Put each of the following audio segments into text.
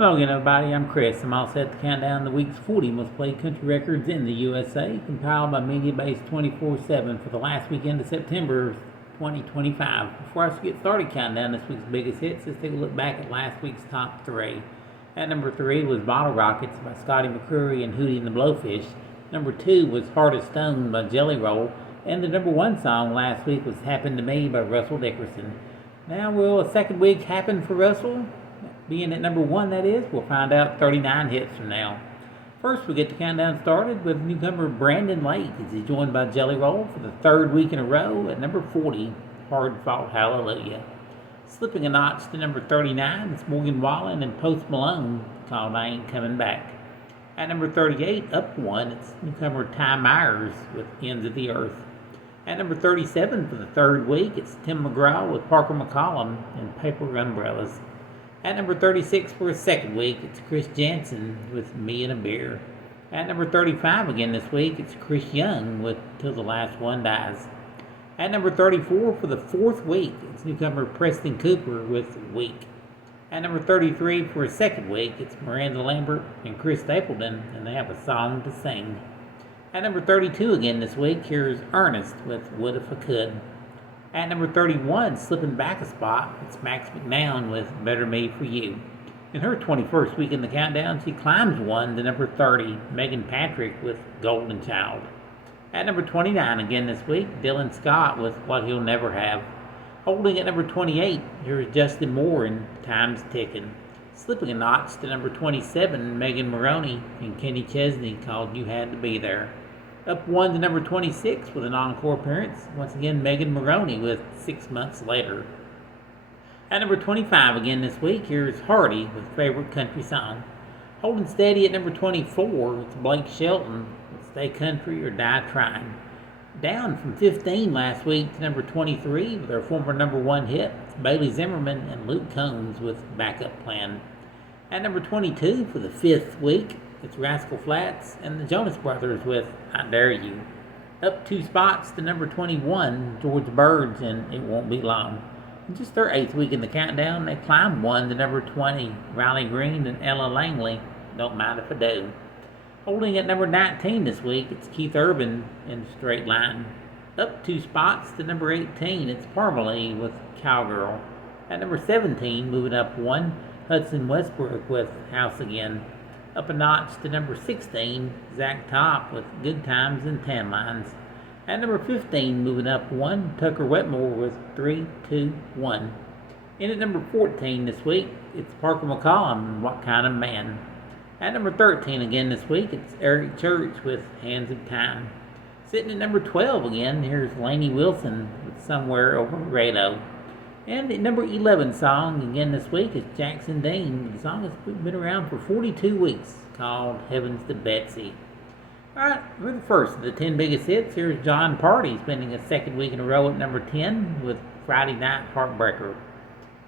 Hello again, everybody. I'm Chris. I'm all set to count down the week's 40 most played country records in the USA, compiled by MediaBase 24/7 for the last weekend of September 2025. Before I get started counting down this week's biggest hits, let's take a look back at last week's top three. At number 3 was Bottle Rockets by Scotty McCreery and Hootie and the Blowfish. Number 2 was Heart of Stone by Jelly Roll. And the number 1 song last week was Happened to Me by Russell Dickerson. Now, will a second week happen for Russell? Being at number 1, that is, we'll find out 39 hits from now. First, we get the countdown started with newcomer Brandon Lake as he's joined by Jelly Roll for the third week in a row at number 40, Hard Fought Hallelujah. Slipping a notch to number 39, it's Morgan Wallen and Post Malone called I Ain't Coming Back. At number 38, up one, it's newcomer Ty Myers with Ends of the Earth. At number 37 for the third week, it's Tim McGraw with Parker McCollum and Paper Umbrellas. At number 36 for a second week, it's Chris Janson with Me and a Beer. At number 35 again this week, it's Chris Young with Till the Last One Dies. At number 34 for the fourth week, it's newcomer Preston Cooper with Weak. At number 33 for a second week, it's Miranda Lambert and Chris Stapleton, and they have a song to sing. At number 32 again this week, here's Ernest with Would If I Could. At number 31, slipping back a spot, it's Max McNown with Better Me For You. In her 21st week in the countdown, she climbs one to number 30, Megan Patrick with Golden Child. At number 29 again this week, Dylan Scott with What He'll Never Have. Holding at number 28, here's Justin Moore in Time's Ticking. Slipping a notch to number 27, Megan Maroney and Kenny Chesney called You Had to Be There. Up one to number 26 with an encore appearance, once again Megan Maroney with 6 Months Later. At number 25 again this week, here's Hardy with Favorite Country Song. Holding steady at number 24, it's Blake Shelton with Stay Country or Die Trying. Down from 15 last week to number 23 with their former number 1 hit, it's Bailey Zimmerman and Luke Combs with Backup Plan. At number 22 for the 5th week, it's Rascal Flatts and the Jonas Brothers with I Dare You. Up 2 spots to number 21, George Birds and It Won't Be Long. In just their 8th week in the countdown, they climbed 1 to number 20, Riley Green and Ella Langley, Don't Mind If I Do. Holding at number 19 this week, it's Keith Urban in Straight Line. Up 2 spots to number 18, it's Parmalee with Cowgirl. At number 17, moving up 1, Hudson Westbrook with House Again. Up a notch to number 16, Zach Top with Good Times and Tan Lines. At number 15, moving up 1, Tucker Wetmore with 3, 2, 1. In at number 14 this week, it's Parker McCollum, What Kind of Man. At number 13 again this week, it's Eric Church with Hands of Time. Sitting at number 12 again, here's Lainey Wilson with Somewhere Over Rado. And the number 11 song again this week is Jackson Dean. The song has been around for 42 weeks, called Heavens to Betsy. Alright, for the first of the 10 biggest hits, here's John Party spending a second week in a row at number 10 with Friday Night Heartbreaker.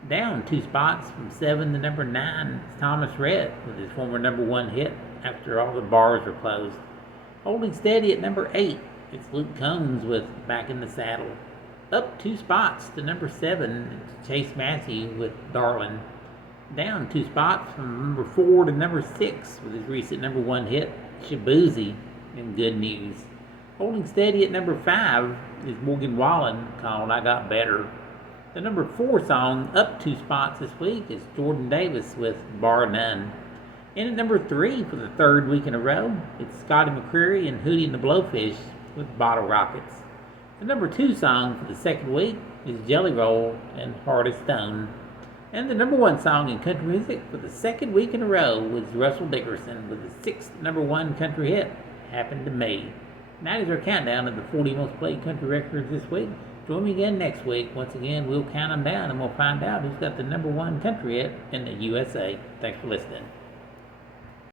Down 2 spots from 7 to number 9 is Thomas Rhett with his former number 1 hit After All the Bars Are Closed. Holding steady at number 8, it's Luke Combs with Back in the Saddle. Up 2 spots to number 7, it's Chase Massey with Darlin'. Down 2 spots from number 4 to number 6 with his recent number 1 hit, Shaboozey and Good News. Holding steady at number 5 is Morgan Wallen called I Got Better. The number 4 song up 2 spots this week is Jordan Davis with Bar None. In at number 3 for the third week in a row, it's Scotty McCreery and Hootie and the Blowfish with Bottle Rockets. The number 2 song for the second week is Jelly Roll and Heart of Stone. And the number 1 song in country music for the second week in a row was Russell Dickerson with the 6th number 1 country hit, Happened to Me. And that is our countdown of the 40 most played country records this week. Join me again next week. Once again, we'll count them down and we'll find out who's got the number 1 country hit in the USA. Thanks for listening.